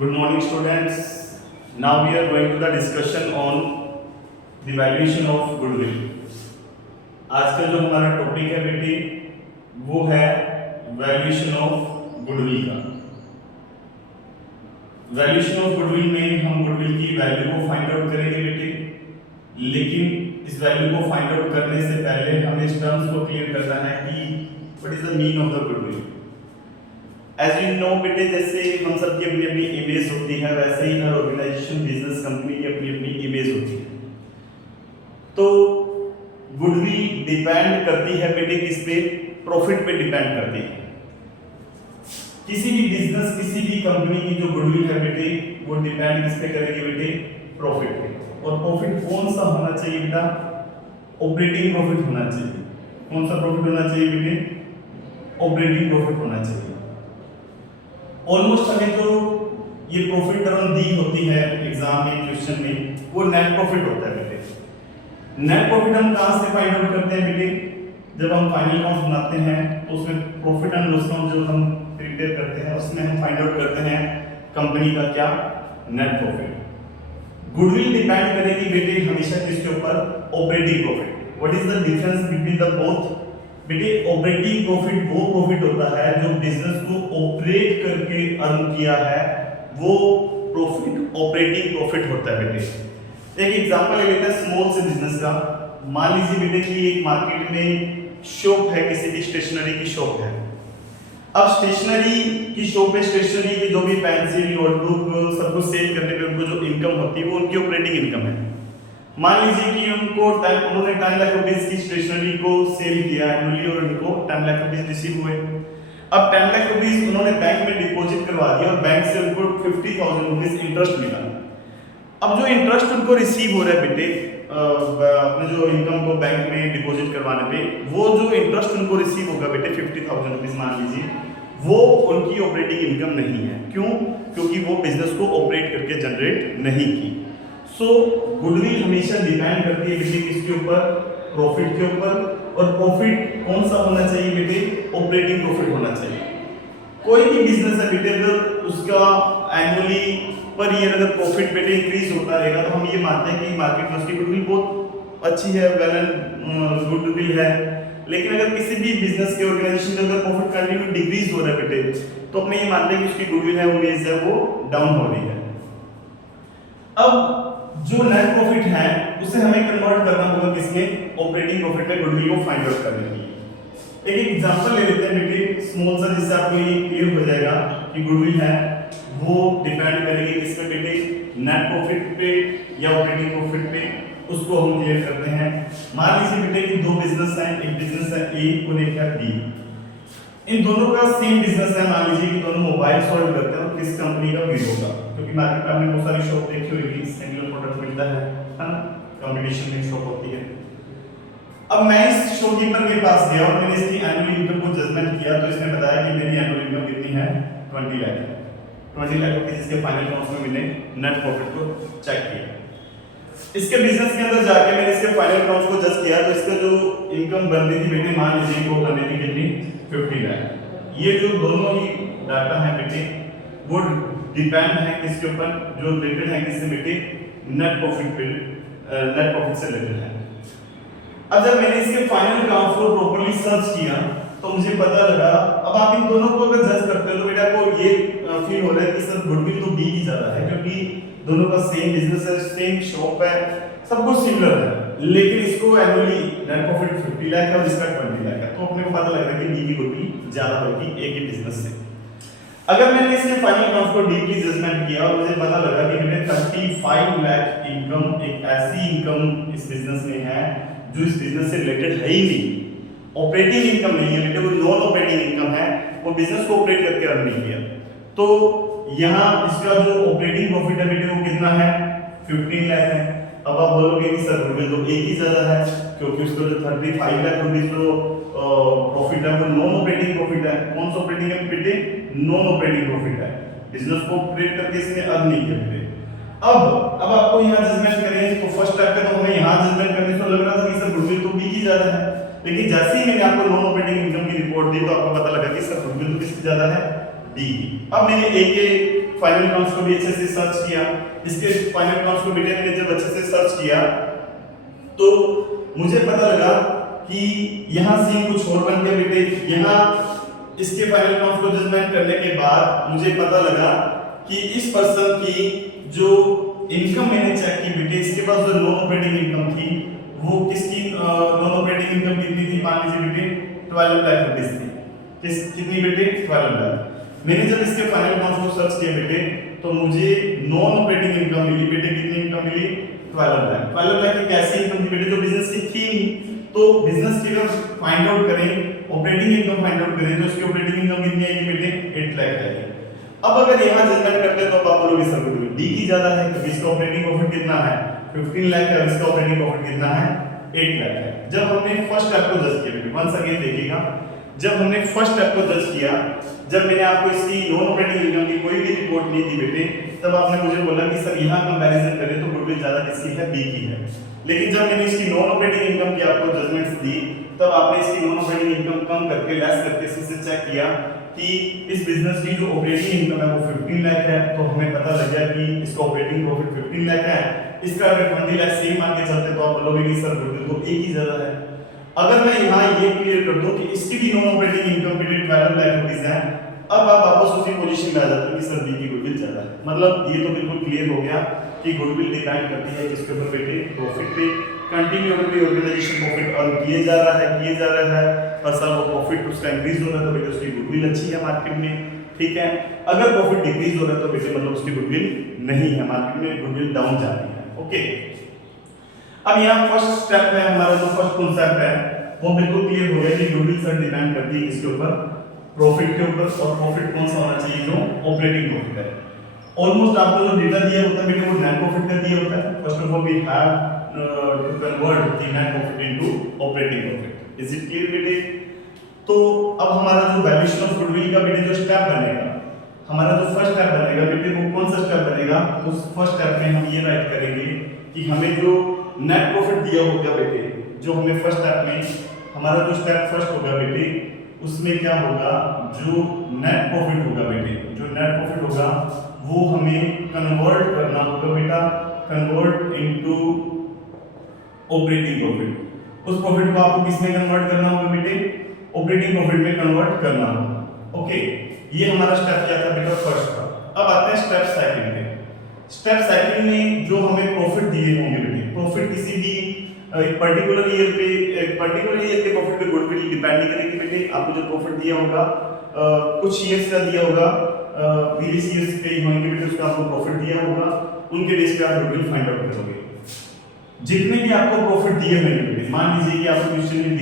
Good morning, students. Now we are going to the discussion on the valuation of goodwill. आज का जो हमारा topic है बेटी वो है वैल्यूएशन ऑफ गुडविल का। वैल्यूएशन ऑफ गुडविल में हम गुडविल की वैल्यू को फाइंड आउट करेंगे बेटी, लेकिन इस वैल्यू को फाइंड आउट करने से पहले हमें इस टर्म्स को क्लियर करना है कि what is the mean of the goodwill. As you know बेटे, जैसे हम सबकी अपनी अपनी इमेज होती है, वैसे ही हर ऑर्गेनाइजेशन बिजनेस कंपनी की अपनी अपनी इमेज होती है। तो गुडविल डिपेंड करती है बेटे किस पे? प्रॉफिट पे डिपेंड करती है। किसी भी बिजनेस, किसी भी कंपनी की जो गुडविल है बेटे वो डिपेंड किस पे करेगी बेटे? प्रॉफिट पे। और प्रॉफिट कौन सा होना चाहिए बेटा? ऑपरेटिंग प्रॉफिट होना चाहिए। कौन सा प्रॉफिट होना चाहिए बेटे? ऑपरेटिंग प्रॉफिट होना चाहिए। ऑलमोस्ट हमें जो ये प्रॉफिट टर्म दी होती है एग्जाम में, क्वेश्चन में, वो नेट प्रॉफिट होता है बेटे। नेट प्रॉफिट हम कहां से फाइंड आउट करते हैं बेटे? जब हम फाइनल अकाउंट बनाते हैं तो उसमें प्रॉफिट एंड लॉस अकाउंट जो हम प्रिपेयर करते हैं उसमें हम फाइंड आउट करते हैं कंपनी का क्या? Net profit. गुडविल डिपेंड करेगी बेटे हमेशा किसके ऊपर? Operating profit. What is the difference between the both बेटे? ऑपरेटिंग प्रॉफिट वो प्रॉफिट होता है जो बिजनेस को ऑपरेट करके अर्न किया है, वो प्रॉफिट ऑपरेटिंग प्रॉफिट होता है बेटे। एक एग्जांपल ले लेते हैं स्मॉल से बिजनेस का। मान लीजिए बेटे कि एक मार्केट में शॉप है, किसी भी स्टेशनरी की शॉप है। अब स्टेशनरी की शॉप है, स्टेशनरी के जो भी पेंसिल, नोटबुक सब कुछ सेल करने पे उनको जो इनकम होती है वो उनकी ऑपरेटिंग इनकम है। मान लीजिए कि उन्होंने 10 लाख रुपीस की स्टेशनरी को सेल किया एनुअली और उनको 10 लाख रुपीस रिसीव हुए। अब 10 लाख रुपीस उन्होंने बैंक में डिपॉजिट करवा दिया और बैंक से उनको 50,000 रुपीस इंटरेस्ट मिला। अब जो इंटरेस्ट उनको रिसीव हो रहा है बेटे अपने जो इनकम को बैंक में डिपॉजिट करवाने पे, वो जो इंटरेस्ट उनको रिसीव होगा बेटे 50,000 रुपीस मान लीजिए, वो उनकी ऑपरेटिंग इनकम नहीं है। क्यों? क्योंकि वो बिजनेस को ऑपरेट करके जनरेट नहीं की। सो गुडविल हमेशा डिपेंड करती है बेटे किसके ऊपर? प्रॉफिट के ऊपर। और प्रॉफिट कौन सा होना चाहिए बेटे? ऑपरेटिंग प्रॉफिट होना चाहिए। कोई भी बिजनेस है बेटे, अगर उसका एनुअली पर ईयर अगर प्रॉफिट बेटे इंक्रीज होता रहेगा तो हम ये मानते हैं कि मार्केट में उसकी गुडविल बहुत अच्छी है, वेल एंड गुडविल है। लेकिन अगर किसी भी बिजनेस के ऑर्गेनाइजेशन के अंदर प्रॉफिट कंटिन्यू डिक्रीज हो रहा है बेटे, तो अपने ये मानते हैं कि उसकी गुडविल है, इमेज है, वो डाउन हो रही है। अब जो नेट प्रॉफिट है उसे हमें कन्वर्ट करना होगा किसमें? ऑपरेटिंग प्रॉफिट में गुडविल को फाइंड आउट करने के लिए। एक एग्जांपल ले लेते हैं बेटे स्मॉल सा, जिससे आपको ये क्लियर हो जाएगा कि गुडविल है वो डिपेंड करेगी किस पे बेटे? नेट प्रॉफिट पे या ऑपरेटिंग प्रॉफिट पे। उसको हम क्लियर करते हैं। मान लीजिए बेटे कि दो बिजनेस हैं, एक बिजनेस है ए और एक है बी। इन दोनों का सेम बिजनेस है। मान लीजिए कि दोनों मोबाइल सॉल्व करते हैं और किस कंपनी का? वीवो का। क्योंकि मार्केट में आपने बहुत सारी शॉप देखी होगी, सिंगल प्रोडक्ट मिलता है ना, कंपटीशन में शॉप होती है। अब मैं इस शॉपकीपर के पास गया और मैंने इसकी एनुअल इनकम को जजमेंट किया, तो इसने बताया कि मेरी एनुअल इनकम कितनी है? 20 लाख। 20 लाख रुपए इसके फाइनल अकाउंट्स में मिले। नेट प्रॉफिट को चेक किया। इसके बिजनेस के अंदर जाके मैंने इसके फाइनल अकाउंट्स को जज किया, तो इसका जो इनकम बन रही थी बेटे, मान लीजिए वो बन रही थी कितनी? 50 लाख। ये जो दोनों ही डाटा है बेटे वो डिपेंड है किसके ऊपर? जो रिलेटेड है किससे बेटे? नेट प्रॉफिट पे, नेट प्रॉफिट से रिलेटेड है। अब जब मैंने इसके फाइनल अकाउंट को प्रॉपर्ली सर्च किया तो मुझे पता लगा, अब आप इन दोनों को अगर जज करते हो तो बेटा आपको ये फील हो रहा है कि सर गुडविल तो बी की ज्यादा है, क्योंकि दोनों का सेम बिजनेस है, सेम शॉप है, सब कुछ सिमिलर है। लेकिन इसको एनुअली नेट प्रॉफिट 50 लाख है और इसका 20 लाख है, तो अपने को पता लग रहा है कि बी की गुडविल ज्यादा होगी ए के बिजनेस से। अगर मैंने इसके फाइनल अकाउंट्स को डीपली जजमेंट किया और मुझे पता लगा कि मैंने 35 लाख इनकम, एक ऐसी इनकम इस बिजनेस में है जो इस बिजनेस से रिलेटेड है ही नहीं, ऑपरेटिंग इनकम नहीं है बेटे, वो नॉन ऑपरेटिंग इनकम है, वो बिजनेस को ऑपरेट करके अर्न नहीं किया। तो यहाँ इसका जो ऑपरेटिंग प्रॉफिट है बेटे वो कितना है? 15 लाख है। अब आप बोलोगे कि सर गुडविल तो एक ही ज्यादा है, क्योंकि उसका जो 35 लाख रुपीस जो प्रॉफिट है वो नॉन ऑपरेटिंग प्रॉफिट है। कौन सा ऑपरेटिंग है बेटे? नॉन ऑपरेटिंग प्रॉफिट है, बिजनेस को ऑपरेट करके इसने अर्न नहीं किया बेटे। अब आपको यहाँ जजमेंट करें तो फर्स्ट स्टेप पे तो हमें यहाँ जजमेंट करने से लग रहा था कि सर गुडविल तो बी की ज्यादा है, लेकिन जैसे ही मैंने आपको नॉन ऑपरेटिंग इनकम की रिपोर्ट दी तो आपको पता लगा कि सर गुडविल तो किसकी ज्यादा है? डी। अब मैंने ए के फाइनल अकाउंट्स को भी अच्छे से सर्च किया। इसके फाइनल अकाउंट्स को बेटे मैंने जब अच्छे से सर्च किया तो मुझे पता लगा कि यहाँ सीन कुछ और बन गया बेटे। यहाँ इसके फाइनल अकाउंट्स को जजमेंट करने के बाद मुझे पता लगा कि इस पर्सन की जो इनकम मैंने चेक की बेटे, इसके पास जो नॉन ऑपरेटिंग इनकम थी वो किसकी नॉन ऑपरेटिंग इनकम कितनी थी, मान लीजिए बेटे 12 लाख रुपीस थी। कितनी बेटे 12 लाख। मैंने जब इसके फाइनल अकाउंट्स को सर्च किया बेटे तो मुझे नॉन ऑपरेटिंग इनकम मिली बेटे, कितनी इनकम मिली 12 लाख। 12 लाख की कैसी इनकम थी बेटे, जो बिजनेस की थी नहीं। तो बिजनेस की अगर फाइंड आउट करें, ऑपरेटिंग इनकम फाइंड आउट करें तो इसकी ऑपरेटिंग इनकम कितनी आएगी बेटे 8 लाख आएगी। अब अगर यहाँ जजमेंट करते हैं तो आप बोलोगे सर गुडविल डी की ज्यादा है तो इसका ऑपरेटिंग प्रॉफिट कितना है 15 लाख है, इसका ऑपरेटिंग प्रॉफिट कितना है 8 लाख है। जब हमने फर्स्ट स्टेप को जज किया, वंस अगेन देखिएगा, जब हमने फर्स्ट स्टेप को जज किया, जब मैंने आपको इसकी नॉन ऑपरेटिंग इनकम की कोई भी रिपोर्ट नहीं दी बेटे, तब आपने मुझे बोला कि सर यहाँ कंपैरिजन करें तो गुडविल ज्यादा किसकी है, बी की है। लेकिन जब मैंने इसकी नॉन ऑपरेटिंग इनकम की आपको जजमेंट्स दी तब आपने इसकी नॉन ऑपरेटिंग इनकम कम करके लेस करके इससे चेक किया कि इस बिजनेस की जो ऑपरेटिंग इनकम है वो 15 लाख है। तो हमें पता लग गया कि इसका ऑपरेटिंग प्रॉफिट 15 लाख है। इसका अगर 20 लाख सेम मान के चलते तो आप बोलोगे कि सर गुडविल तो एक ही ज्यादा है। अगर मैं यहाँ ये क्लियर कर दूं कि इसकी भी नॉन ऑपरेटिंग इनकम बेटे 12 लाख रुपीस है, अब आप वापस उसी पोजीशन में आ जाते हो कि सर बी की गुडविल ज्यादा है। मतलब ये तो बिल्कुल क्लियर हो गया कि गुडविल डिपेंड करती है किसके ऊपर बेटे, प्रॉफिट पे। कंटिन्यू अगर कोई ऑर्गेनाइजेशन प्रॉफिट अर्न किए जा रहा है और सर वो प्रॉफिट उसका इंक्रीज हो रहा है तो बेटे उसकी गुडविल अच्छी है मार्केट में, ठीक है। अगर प्रॉफिट डिक्रीज हो रहा है तो बेटे मतलब उसकी गुडविल नहीं है, मार्केट में गुडविल डाउन जा रही है। ओके, अब यहाँ फर्स्ट स्टेप है हमारा, जो फर्स्ट कॉन्सेप्ट है वो बिल्कुल क्लियर हो गया कि गुडविल सर डिपेंड करती है किसके ऊपर, प्रॉफिट के ऊपर। और प्रॉफिट कौन सा होना चाहिए, जो ऑपरेटिंग प्रॉफिट है। ऑलमोस्ट आपको जो डेटा दिया होता है बेटे वो नेट प्रॉफिट का दिया होता है। First of all we have to convert the net profit into operating profit. Is it clear बेटे? तो अब हमारा जो वैल्यूएशन ऑफ गुडविल का बेटे जो स्टेप बनेगा, हमारा जो फर्स्ट स्टेप बनेगा बेटे वो कौन सा स्टेप बनेगा, उस फर्स्ट स्टेप में हम ये राइट करेंगे कि हमें जो नेट प्रॉफिट दिया होगा बेटे, जो हमें फर्स्ट स्टेप में हमारा जो स्टेप फर्स्ट होगा बेटे उसमें क्या होगा, जो नेट प्रॉफिट होगा बेटे, जो नेट प्रॉफिट होगा वो हमें कन्वर्ट करना होगा बेटा, कन्वर्ट इनटू ऑपरेटिंग प्रॉफिट। उस प्रॉफिट को आपको किसमें कन्वर्ट करना होगा बेटे, ऑपरेटिंग प्रॉफिट में कन्वर्ट करना होगा। ओके, ये हमारा स्टेप क्या था बेटा, फर्स्ट का। अब आते हैं स्टेप सेकंड पे। स्टेप सेकंड में जो हमें प्रॉफिट दिए होंगे बेटे, प्रॉफिट किसी भी एक पर्टिकुलर ईयर के प्रॉफिट पे गुडविल डिपेंड नहीं करेगी बेटे। आपको जो प्रॉफिट दिया होगा कुछ ईयर्स का दिया होगा, प्रीवियस ईयर्स पे ही होंगे बेटे, उसका आपको प्रॉफिट दिया होगा, उनके बेस पे आप गुडविल फाइंड आउट करोगे। जितने भी आपको प्रॉफिट दिए होंगे बेटे, मान लीजिए कि आपको क्वेश्चन में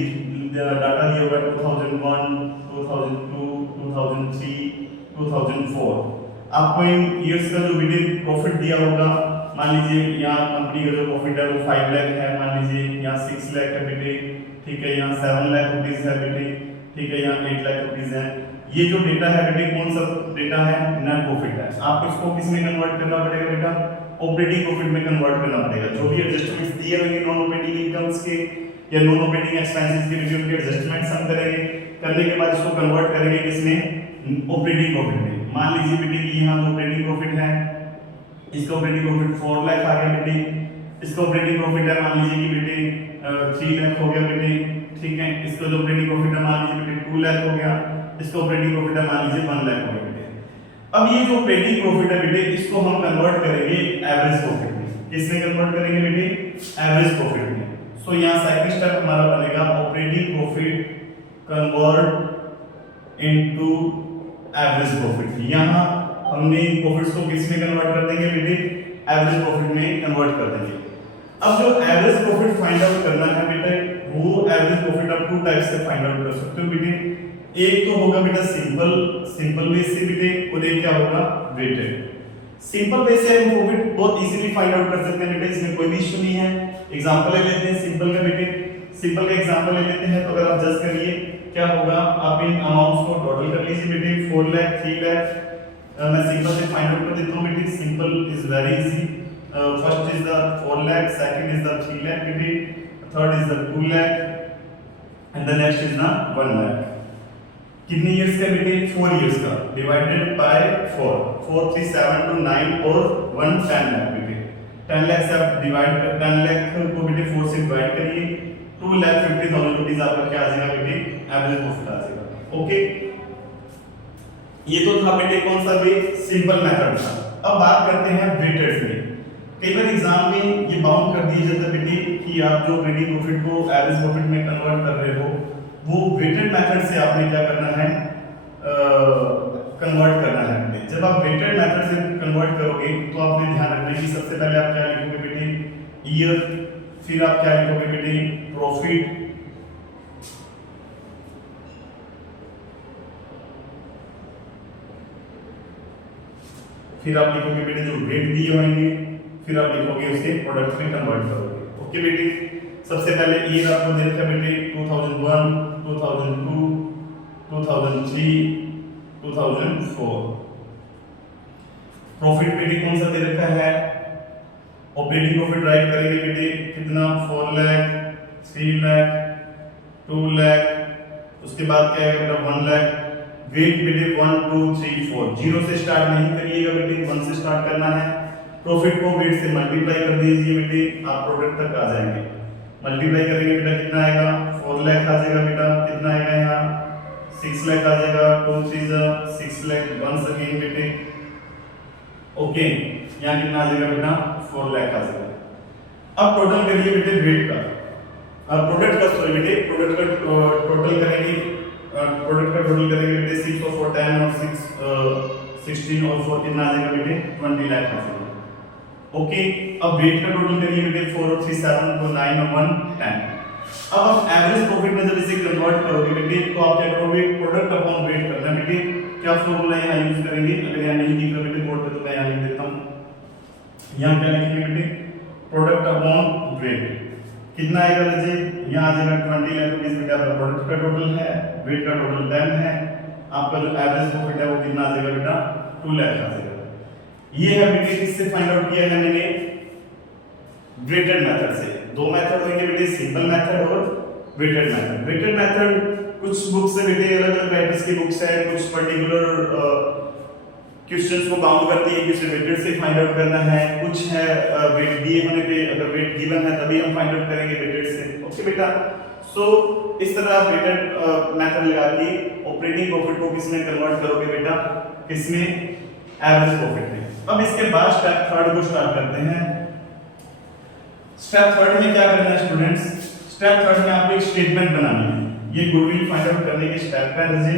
डाटा दिया होगा 2001, 2002, 2003, 2004, आपको इन ईयर्स का जो बेटे प्रॉफिट दिया होगा, मान लीजिए यहाँ कंपनी का जो प्रॉफिट है वो 5 लाख है, मान लीजिए यहाँ 6 लाख है बेटे, ठीक है, यहाँ 7 लाख रुपीस है बेटे, ठीक है, यहाँ 8 लाख रुपीस है। ये जो डेटा है बेटे कौन सा डेटा है, नेट प्रॉफिट है। आपको इसको किस में कन्वर्ट करना पड़ेगा बेटा, ऑपरेटिंग प्रॉफिट में कन्वर्ट करना पड़ेगा। जो भी एडजस्टमेंट्स दिए होंगे नॉन ऑपरेटिंग इनकम्स के या नॉन ऑपरेटिंग एक्सपेंसेस के लिए उनके एडजस्टमेंट्स हम करेंगे, करने के बाद इसको कन्वर्ट करेंगे किसमें, ऑपरेटिंग प्रॉफिट में। मान लीजिए बेटे कि यहाँ जो ऑपरेटिंग प्रॉफिट है, इसका ऑपरेटिंग प्रॉफिट 4 लाख आ गया बेटे, इसका ऑपरेटिंग प्रॉफिट है मान लीजिए कि बेटे 3 लाख हो गया बेटे, ठीक है। इसका जो ऑपरेटिंग प्रॉफिट है मान लीजिए बेटे 2 लाख हो गया, इसका ऑपरेटिंग प्रॉफिट है मान लीजिए 1 लाख हो गया बेटे। अब ये जो ऑपरेटिंग प्रॉफिट है बेटे इसको हम कन्वर्ट करेंगे एवरेज प्रॉफिट में। किसमें कन्वर्ट करेंगे बेटे, एवरेज प्रॉफिट में। सो यहाँ सेकंड स्टेप हमारा बनेगा operating profit convert into average profit. यहाँ हमने प्रॉफिट्स को किसमें कन्वर्ट कर देंगे बेटे, एवरेज प्रॉफिट में कन्वर्ट कर देंगे। अब जो एवरेज प्रॉफिट फाइंड आउट करना है बेटे, वो एवरेज प्रॉफिट आप 2 टाइप से फाइंड आउट कर सकते हो बेटे। एक तो होगा बेटा सिंपल बेस से बेटे, और एक क्या होगा, वेटेड। सिंपल बेस से हम प्रॉफिट बहुत इजीली फाइंड आउट कर सकते हैं बेटे, इसमें कोई भी इशू नहीं है। एग्जांपल ले लेते हैं सिंपल का बेटे, सिंपल का एग्जांपल ले लेते हैं। तो अगर आप जज करिए क्या होगा, आप इन अमाउंट्स को टोटल कर लीजिए बेटे, 4 लाख, 3 लाख। मैं सिंपल से फाइंड आउट कर देता हूं बेटे। Simple is very easy. First is the 4 lakh, second is the 3 lakh बेटे, third is the 2 lakh and the next is the 1 lakh. कितने इयर्स का बेटे? 4 इयर्स का, डिवाइडेड बाय 4, 4 3 7 2 9 और 1 10 लाख बेटे। 10 लाख से आप डिवाइड कर 10 लाख को बेटे 4 से डिवाइड करिए, 2,50,000 रुपीस आपका क्या आ जाएगा बेटे? एवरेज प्रॉफिट आ जाएगा। ओके, ये तो था बेटे कौन सा भी सिंपल मेथड था। अब बात करते हैं वेटेड में। कई बार एग्जाम में ये बाउंड कर दिया जाता है बेटे कि आप जो ट्रेडिंग प्रॉफिट को एवरेज प्रॉफिट में कन्वर्ट कर रहे हो, वो वेटेड मेथड से आपने क्या करना है? कन्वर्ट करना है बेटे। जब आप वेटेड मेथड से कन्वर्ट करोगे तो आपने ध्यान रखना है कि सबसे पहले आप क्या लिखोगे बेटे? ईयर, फिर आप क्या लिखोगे बेटे? प्रॉफिट, फिर आप लिखोगे बेटे जो रेट दिए होंगे, फिर आप लिखोगे उसे प्रोडक्ट में कन्वर्ट करोगे। ओके बेटे, सबसे पहले ईयर आपको दे रखा है बेटे 2001, 2002, 2003, 2004। प्रॉफिट बेटे कौन सा दे रखा है? ऑपरेटिंग प्रॉफिट राइट करेंगे बेटे कितना? 4 लाख, 3 लाख, 2 लाख, उसके बाद क्या है बेटा? 1 लाख। वेट बेटे 1 2 3 4, 0 से स्टार्ट नहीं करिएगा बेटे, 1 से स्टार्ट करना है। प्रॉफिट को वेट से मल्टीप्लाई कर दीजिए बेटे, आप प्रोडक्ट तक आ जाएंगे। मल्टीप्लाई करेंगे बेटा कितना आएगा? 4 लाख आ जाएगा बेटा। कितना आएगा यहाँ? 6 लाख आ जाएगा। 2 3 6 लाख, वंस अगेन बेटे। ओके, यहाँ कितना आ जाएगा बेटा? 4 लाख आ जाएगा। अब टोटल करिए बेटे वेट का, अब प्रोडक्ट का सॉरी बेटे प्रोडक्ट का टोटल करेंगे। प्रोडक्ट का टोटल करेंगे बेटे 6 और 4 10 और 6 16 और 4 कितना आ जाएगा बेटे? 20 लाख आ जाएगा। ओके, अब वेट का टोटल करिए बेटे 4 और 3 7 और 9 और 1 10। अब आप एवरेज प्रॉफिट में जब इसे कन्वर्ट करोगे बेटे तो आप क्या करोगे? प्रोडक्ट अपॉन वेट करना है बेटे। क्या फॉर्मूला यहाँ यूज करेंगे? अगर यहाँ नहीं दिख रहा बेटे बोर्ड पे तो मैं यहाँ लिख देता हूँ। यहाँ क्या लिखेंगे बेटे? Product upon weight. कितना आएगा बच्चे? यहाँ आ जाएगा 20 लाख रुपीस बेटा आपका प्रोडक्ट का टोटल है, वेट का टोटल 10 है, आपका जो एवरेज प्रॉफिट है वो कितना आ जाएगा बेटा? 2 लाख आ जाएगा। ये है बेटे किससे फाइंड आउट किया है मैंने? वेटेड मेथड से। दो मेथड होंगे बेटे, सिंपल मेथड और वेटेड मेथड। वेटेड मेथड कुछ बुक से बेटे अलग अलग राइटर्स की बुक्स है, कुछ पर्टिकुलर क्वेश्चंस को बाउंड करती है कि उसे वेटेड से फाइंड आउट करना है, कुछ है वेट दिए होने पे अगर वेट गिवन है तभी हम फाइंड आउट करेंगे वेटेड से। ओके बेटा, सो इस तरह आप वेटेड मेथड लगा के ऑपरेटिंग प्रॉफिट को किसमें कन्वर्ट करोगे बेटा? किसमें? एवरेज प्रॉफिट में। अब इसके बाद स्टेप थर्ड को स्टार्ट करते हैं। स्टेप थर्ड में क्या करना है स्टूडेंट्स? स्टेप थर्ड में आपको एक स्टेटमेंट बनानी है। ये गुडविल फाइंड आउट करने के स्टेप है। जैसे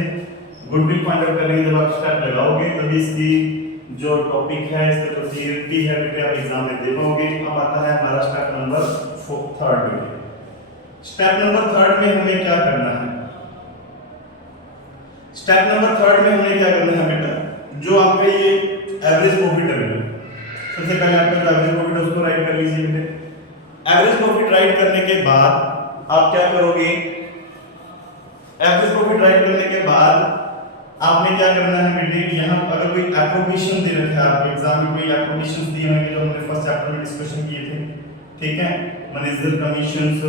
गुडविल फाइंड आउट करने के जब आप स्टेप लगाओगे तभी इसकी जो टॉपिक है, इसका जो थियरी है बेटे आप एग्जाम में दे पाओगे। अब आता है हमारा स्टेप नंबर थर्ड बेटे। स्टेप नंबर थर्ड में हमें क्या करना है? स्टेप नंबर थर्ड में हमें क्या करना है बेटा? जो आपका ये एवरेज प्रॉफिट है बेटा, सबसे पहले आपका जो एवरेज प्रॉफिट है उसको राइट कर लीजिए बेटे। एवरेज प्रॉफिट राइट करने के बाद आप क्या करोगे? एवरेज प्रॉफिट राइट करने के बाद आपने क्या करना है बेटे? यहाँ अगर कोई एप्रोप्रिएशन दे रखा है आपको एग्जाम में, कोई एप्रोप्रिएशंस दिए होंगे जो हमने फर्स्ट चैप्टर में डिस्कशन किए थे, ठीक है? मैनेजर कमीशंस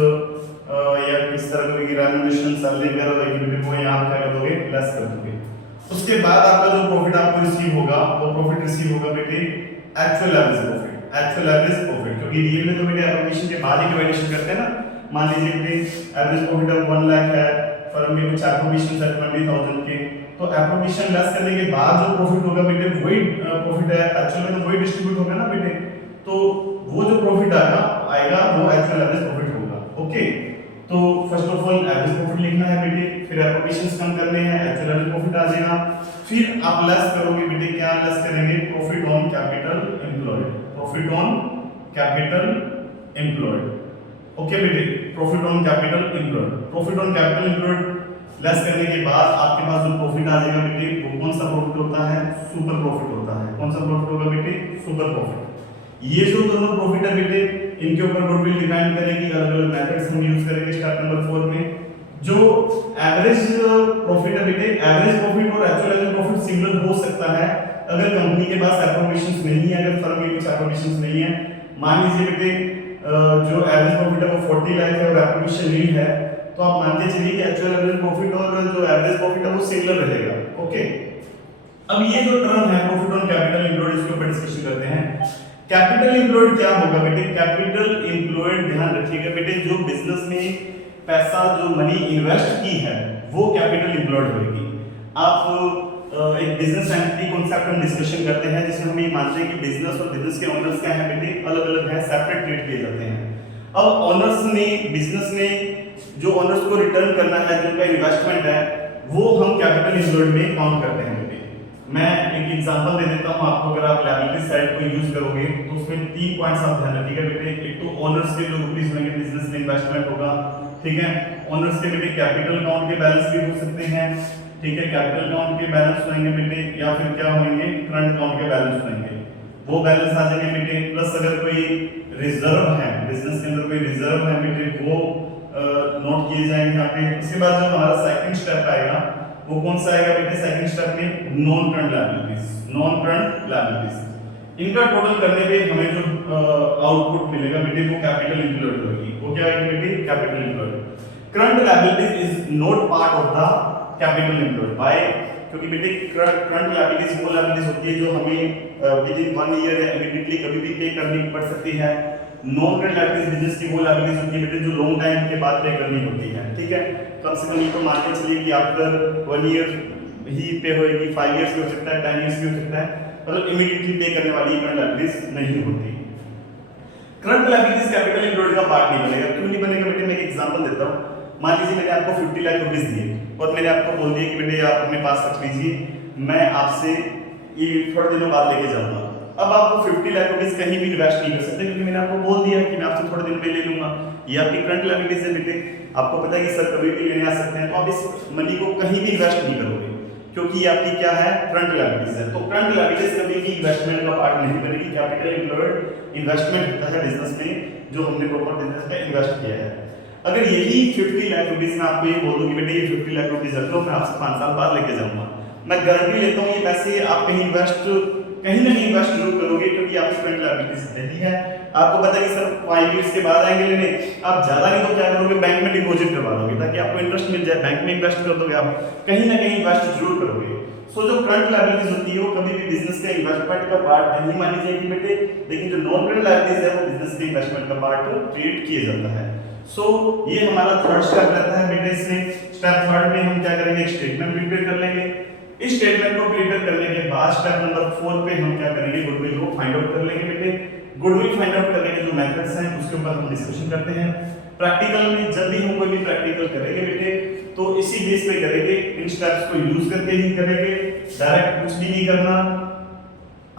या किस तरह की रेम्युनरेशन सैलरी वगैरह होगी वो यहाँ क्या कर दोगे? लेस कर दोगे। उसके बाद आपका जो प्रॉफिट आपको रिसीव होगा वो प्रॉफिट रिसीव होगा बेटे actual average profit. Actual average profit, क्योंकि रियल में तो बेटे एप्रोप्रिएशन के बाद ही डिवाइडेशन करते हैं ना। मान लीजिए कि एवरेज प्रॉफिट अब 1 लाख है, फर्म में कुछ एप्रोप्रिएशन है 20,000 के, तो एप्रोप्रिएशन लेस करने के बाद जो प्रॉफिट होगा बेटे वही प्रॉफिट है, एक्चुअल में तो वही डिस्ट्रीब्यूट होगा ना बेटे। तो वो जो प्रॉफिट आएगा वो एक्चुअल एवरेज प्रॉफिट होगा। ओके, तो first of all average profit लिखना है बेटे, फिर एप्रोप्रिएशंस कम करने हैं, एक्चुअल एवरेज प्रॉफिट आ जाएगा। फिर आप लेस करोगे बेटे, क्या लेस करेंगे? Profit on capital employed. Profit on capital employed. Okay बेटे, profit on capital employed. Profit on capital employed less करने के बाद आपके पास जो प्रॉफिट आ जाएगा बेटे वो कौन सा प्रॉफिट होता है? सुपर प्रॉफिट होता है। कौन सा प्रॉफिट होगा बेटे? Super profit. ये जो दोनों प्रॉफिट है बेटे इनके ऊपर गुडविल डिपेंड करेगी, अलग अलग मेथड्स हम यूज करेंगे स्टेप नंबर 4 में। जो एवरेज प्रॉफिट है बेटे, एवरेज प्रॉफिट और एक्चुअल एवरेज प्रॉफिट सिमिलर हो सकता है अगर कंपनी के पास एप्रोप्रिएशंस नहीं है, अगर फर्म के कुछ एप्रोप्रिएशंस नहीं है। मान लीजिए बेटे जो एवरेज प्रॉफिट है वो 40 लाख है और एप्रोप्रिएशन नहीं है, तो तो आप मान के चलिए कि एक्चुअल एवरेज प्रॉफिट और जो एवरेज प्रॉफिट है वो सिमिलर रहेगा। ओके, अब ये जो टर्म है प्रॉफिट ऑन कैपिटल एम्प्लॉयड, इसके ऊपर डिस्कशन करते हैं। कैपिटल एम्प्लॉयड क्या होगा बेटे? कैपिटल एम्प्लॉयड, ध्यान रखिएगा बेटे, जो बिजनेस में पैसा जो मनी इन्वेस्ट की है वो कैपिटल एम्प्लॉयड होगी। आप एक बिजनेस एंटिटी कॉन्सेप्ट हम डिस्कशन करते हैं जिसमें हम ये मानते हैं कि बिजनेस और बिजनेस के ओनर्स क्या है बेटे, अलग अलग है, सेपरेट ट्रीट किए जाते हैं। अब ओनर्स ने, बिजनेस में जो ओनर्स को रिटर्न करना है, जिनका इन्वेस्टमेंट है, वो हम कैपिटल एम्प्लॉयड में काउंट करते हैं बेटे। मैं एक एग्जांपल दे देता हूं आपको, अगर आप लायबिलिटी साइड को यूज करोगे तो उसमें 3 पॉइंट्स आप ध्यान रखिएगा बेटे। एक तो ओनर्स के जो रुपीस होंगे बिजनेस में इन्वेस्टमेंट होगा, ठीक है। ओनर्स के बेटे कैपिटल अकाउंट के बैलेंस भी हो सकते हैं, ठीक है, कैपिटल अकाउंट के बैलेंस होंगे बेटे, या फिर क्या होंगे, करंट अकाउंट के बैलेंस होंगे, वो बैलेंस आ जाएंगे बेटे। प्लस अगर कोई रिजर्व है, बिजनेस के अंदर कोई रिजर्व है बेटे, वो नोट किए जाएंगे यहाँ पे। उसके बाद जो हमारा सेकंड स्टेप आएगा वो कौन सा आएगा बेटे? सेकंड स्टेप में non current liabilities, non current liabilities, इनका टोटल करने पे हमें जो आउटपुट मिलेगा बेटे वो कैपिटल एम्प्लॉयड होगी। वो क्या है बेटे? Capital employed. Current liabilities is not part of the capital employed by, क्योंकि बेटे करंट लायबिलिटीज वो लायबिलिटीज होती है जो हमें विद इन 1 ईयर या इमीडिएटली कभी भी पे करनी पड़ सकती है। नॉन करंट लायबिलिटीज बिजनेस की वो लायबिलिटीज होती है बेटे जो लॉन्ग टाइम के बाद पे करनी होती है, ठीक है। कम से कम ये तो मान के चलिए कि आफ्टर 1 ईयर ही पे होएगी, 5 इयर्स भी हो सकता है, 10 इयर्स भी हो सकता है, मतलब इमीडिएटली पे करने वाली करंट लायबिलिटीज नहीं होती। करंट लायबिलिटीज कैपिटल एम्प्लॉयड का पार्ट नहीं बनेगा। क्यों नहीं बनेगा बेटे? मैं एक एग्जांपल देता हूं। मान लीजिए मैंने आपको 50 लाख रुपीस दिए और मैंने आपको बोल दिया कि बेटे आप अपने पास रख लीजिए, मैं आपसे ये थोड़े दिनों बाद लेके जाऊंगा। अब आप 50 लाख रुपीस कहीं भी इन्वेस्ट नहीं कर सकते क्योंकि मैंने आपको बोल दिया कि मैं आपसे थोड़े दिन में ले लूंगा। ये आपकी करंट लायबिलिटीज है बेटे, आपको पता है कि सर कभी भी लेने आ सकते हैं, तो आप इस मनी को कहीं भी इन्वेस्ट नहीं करोगे क्योंकि ये आपकी क्या है? करंट लायबिलिटीज है। तो करंट लायबिलिटीज कभी भी इन्वेस्टमेंट का पार्ट नहीं बनेगी। कैपिटल एम्प्लॉयड इन्वेस्टमेंट होता है बिजनेस में, जो हमने प्रॉपर बिजनेस में इन्वेस्ट किया है। अगर यही 50 लाख रुपीस में आपको ये बोल दूं कि बेटे ये 50 लाख रुपीस रख लो, मैं आपसे 5 साल बाद लेके जाऊंगा, मैं गारंटी लेता हूं ये पैसे आप कहीं ना कहीं इन्वेस्ट जरूर करोगे क्योंकि आपकी करंट लायबिलिटीज नहीं है। आपको पता है कि सर 5 इयर्स के बाद आएंगे लेने, आप ज्यादा नहीं तो क्या करोगे? बैंक में डिपॉजिट करवा दोगे ताकि आपको इंटरेस्ट मिल जाए, बैंक में इन्वेस्ट कर दोगे, आप कहीं ना कहीं इन्वेस्ट जरूर करोगे। सो जो करंट लायबिलिटीज होती है वो कभी भी बिजनेस के इन्वेस्टमेंट का पार्ट नहीं मानी जाएगी बेटे, लेकिन जो नॉन करंट लायबिलिटीज है वो बिजनेस के इन्वेस्टमेंट का पार्ट ट्रीट किया जाता है। सो ये हमारा थर्ड स्टेप रहता है बेटे। इसमें स्टेप थर्ड में हम क्या करेंगे? एक स्टेटमेंट प्रिपेयर कर लेंगे। इस स्टेटमेंट को प्रिपेयर करने के बाद स्टेप नंबर 4 पे हम क्या करेंगे? गुडविल को फाइंड आउट कर लेंगे बेटे। गुडविल फाइंड आउट करने के जो मेथड्स हैं उसके ऊपर हम डिस्कशन करते हैं। प्रैक्टिकल में जब भी हम कोई भी प्रैक्टिकल करेंगे बेटे तो इसी बेस पे करेंगे, इन स्टेप्स को यूज करके ही करेंगे, डायरेक्ट कुछ भी नहीं करना,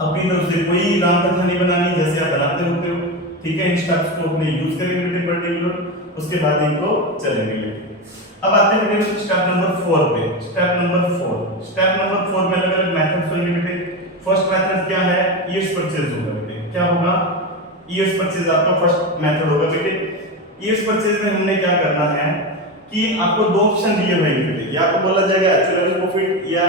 अपनी तरफ से कोई राम कथा नहीं बनानी जैसे आप बनाते होते हो, ठीक है। इन स्टेप्स को अपने यूज करेंगे बेटे पर्टिकुलर, उसके बाद इनको चलेंगे। अब आते हैं बेटे स्टेप नंबर 4 पे। स्टेप नंबर 4 में अलग अलग मेथड्स होंगे बेटे। फर्स्ट मेथड क्या है? ईयर्स परचेज होगा बेटे। क्या होगा? ईयर्स परचेज आपका फर्स्ट मेथड होगा बेटे। ईयर्स परचेज में हमने क्या करना है कि आपको 2 ऑप्शन दिए हुए हैं बेटे, या आपको बोला जाएगा एक्चुअल प्रॉफिट या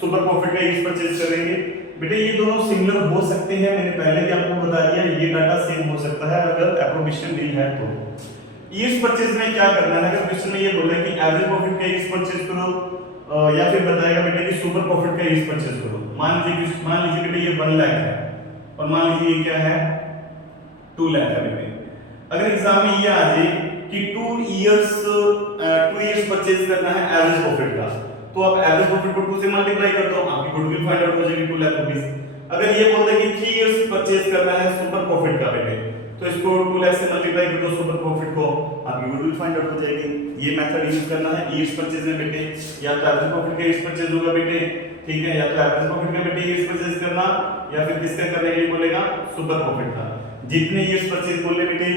सुपर प्रॉफिट का ईयर्स परचेज करेंगे बेटे। ये दोनों सिमिलर हो सकते हैं, मैंने पहले भी आपको बता दिया, ये डाटा सेम हो सकता है अगर एप्रोबेशन दी है तो। ईयर्स परचेज में क्या करना है? अगर क्वेश्चन में ये बोला है कि एवरेज प्रॉफिट का ईयर्स परचेज करो या फिर बताएगा बेटे कि सुपर प्रॉफिट का ईयर्स परचेज करो। मान लीजिए बेटे ये 1 लाख है और मान लीजिए ये क्या है? 2 लाख है बेटे। अगर एग्जाम में ये आ जाए कि 2 इयर्स परचेज करना है एवरेज प्रॉफिट का, तो आप एवरेज प्रॉफिट को 2 से मल्टीप्लाई कर दो, आपकी गुडविल फाइंड आउट हो जाएगी 2 लाख रुपीस। अगर ये बोलता है कि 3 इयर्स परचेज करना है सुपर प्रॉफिट का बेटे, तो इसको 2 लाख से मल्टीप्लाई कर दो सुपर प्रॉफिट को, आपकी गुडविल फाइंड आउट हो जाएगी। ये मेथड यूज करना है ईयर्स परचेज में बेटे, या तो एवरेज प्रॉफिट का ईयर्स परचेज होगा बेटे, ठीक है, या तो एवरेज प्रॉफिट का बेटे ईयर्स परचेज करना, या फिर किसका करने के लिए बोलेगा? सुपर प्रॉफिट का। जितने ईयर्स परचेज बोले बेटे,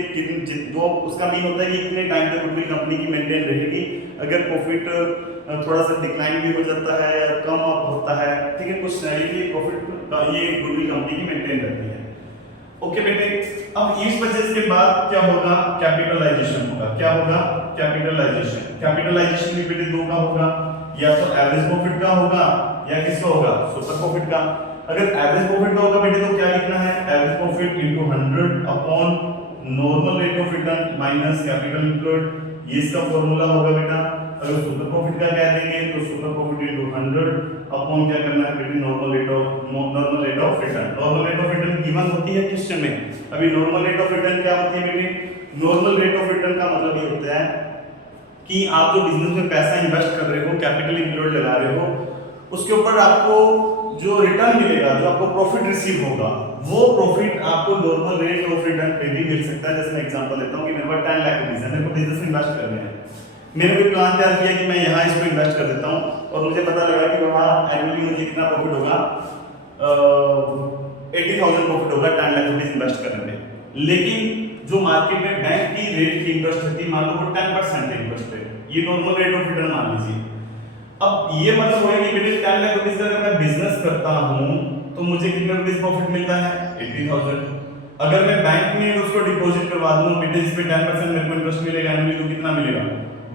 जो उसका मीन होता है कि इतने टाइम तक गुडविल कंपनी की मेंटेन रहेगी। अगर प्रॉफिट थोड़ा सा डिक्लाइन भी हो जाता है या कम अप होता है, ठीक है, कुछ समय के लिए प्रॉफिट का ये गुडविल कंपनी की मेंटेन रहती है। ओके बेटे, अब ईयर्स परचेज के बाद क्या होगा? कैपिटलाइजेशन होगा। क्या होगा? कैपिटलाइजेशन। कैपिटलाइजेशन भी बेटे 2 का होगा, या तो एवरेज प्रॉफिट का होगा या किसका होगा? सुपर प्रॉफिट का। अगर एवरेज प्रॉफिट का होगा बेटे तो क्या लिखना है? Average profit into 100 upon normal rate of return minus capital employed, ये इसका फॉर्मूला होगा बेटा। अगर सुपर प्रॉफिट का कह देंगे तो सुपर प्रॉफिट इनटू 100 अपॉन क्या करना है बेटे, normal rate of return. Normal rate of return given होती है क्वेश्चन में। अभी नॉर्मल रेट ऑफ रिटर्न क्या होती है बेटे, नॉर्मल रेट ऑफ रिटर्न का मतलब ये होता है कि आप जो बिजनेस में पैसा इन्वेस्ट कर रहे हो, कैपिटल एम्प्लॉयड लगा रहे हो, उसके ऊपर आपको जो रिटर्न मिलेगा, जो आपको प्रॉफिट रिसीव होगा, वो प्रॉफिट आपको नॉर्मल रेट ऑफ रिटर्न पे भी मिल सकता है। जैसे मैं एग्जांपल देता हूं कि मेरे पास 10 लाख रुपीस है, मेरे को बिजनेस में इन्वेस्ट करने हैं। मैंने कोई प्लान तैयार किया कि मैं यहाँ इसको इन्वेस्ट कर देता हूँ और मुझे पता लगा कि वहाँ एनुअली मुझे कितना प्रॉफिट होगा, 80,000 प्रॉफिट होगा 10 लाख रुपीस इन्वेस्ट करने में। लेकिन जो मार्केट में बैंक की रेट की इंटरेस्ट होती है, मान लो वो 10% इंटरेस्ट है, ये नॉर्मल रेट ऑफ रिटर्न मान लीजिए। अब ये मतलब होगा कि बेटे 10 लाख रुपीस का अगर मैं बिजनेस करता हूँ तो मुझे कितना रुपीस प्रॉफिट मिलता है, 80,000। अगर मैं बैंक में उसको डिपॉजिट करवा दूं बेटे, जिसपे 10% मेरे को इंटरेस्ट मिलेगा, एनुअली तो कितना मिलेगा,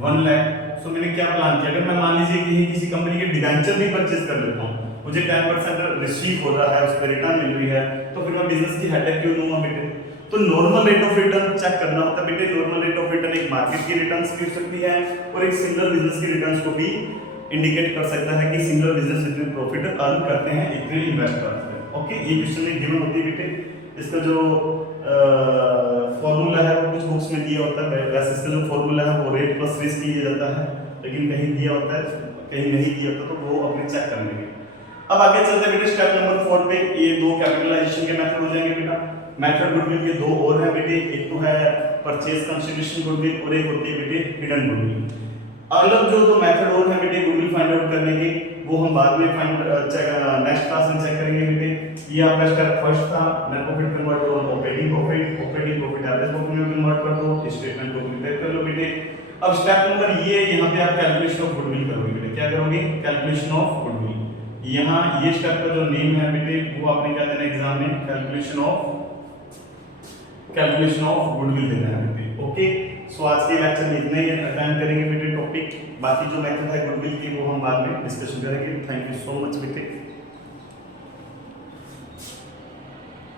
1 लाख। सो मैंने क्या प्लान किया, अगर मैं मान लीजिए कि किसी कंपनी के डिबेंचर भी परचेज कर लेता हूँ, मुझे 10% रिसीव हो रहा है, उस पर रिटर्न मिल रही है, तो फिर मैं बिजनेस की हेडेक क्यों लूंगा बेटे। तो normal rate of return check करना होता है बेटे। नॉर्मल रेट ऑफ रिटर्न एक मार्केट की रिटर्न्स भी हो सकती है और एक सिंगल बिजनेस की रिटर्न्स को भी इंडिकेट कर सकता है कि सिंगल बिजनेस इतने प्रॉफिट अर्न करते हैं, इतने इन्वेस्ट करते हैं। ओके, ये क्वेश्चन में गिवन होती है बेटे। इसका जो फॉर्मूला है वो कुछ बुक्स में दिया होता है, वैसे इसका जो फॉर्मूला है वो रेट प्लस रिस्क दिया जाता है, लेकिन कहीं दिया होता है, कहीं नहीं दिया होता, तो वो अपने चेक कर लेंगे। अब आगे चलते हैं बेटे स्टेप नंबर 4 पे। ये दो कैपिटलाइजेशन के मेथड हो जाएंगे बेटा। मेथड गुडविल के दो और हैं बेटे, एक तो है परचेज कंसिडरेशन गुडविल और एक होती है बेटे हिडन गुडविल। अलग जो दो मेथड और हैं बेटे गुडविल फाइंड आउट करने के, वो हम बाद में नेक्स्ट क्लास में चेक करेंगे बेटे। ये आपका स्टेप फर्स्ट था, नेट प्रॉफिट कन्वर्ट करो operating profit, operating profit average profit में कन्वर्ट कर दो, स्टेटमेंट को प्रिपेयर कर लो बेटे। अब स्टेप नंबर ये, यहाँ पे आप कैलकुलेशन ऑफ गुडविल करोगे बेटे। क्या करोगे, कैलकुलेशन ऑफ गुडविल। यहाँ ये स्टेप का जो नेम है बेटे, वो आपने क्या देना एग्जाम में, कैलकुलेशन ऑफ गुडविल देना है बेटे। ओके, सो आज के लेक्चर में इतना ही अटेंड करेंगे बेटे टॉपिक। बाकी जो मेथड है गुडविल की वो हम बाद में डिस्कशन करेंगे। थैंक यू सो मच बेटे।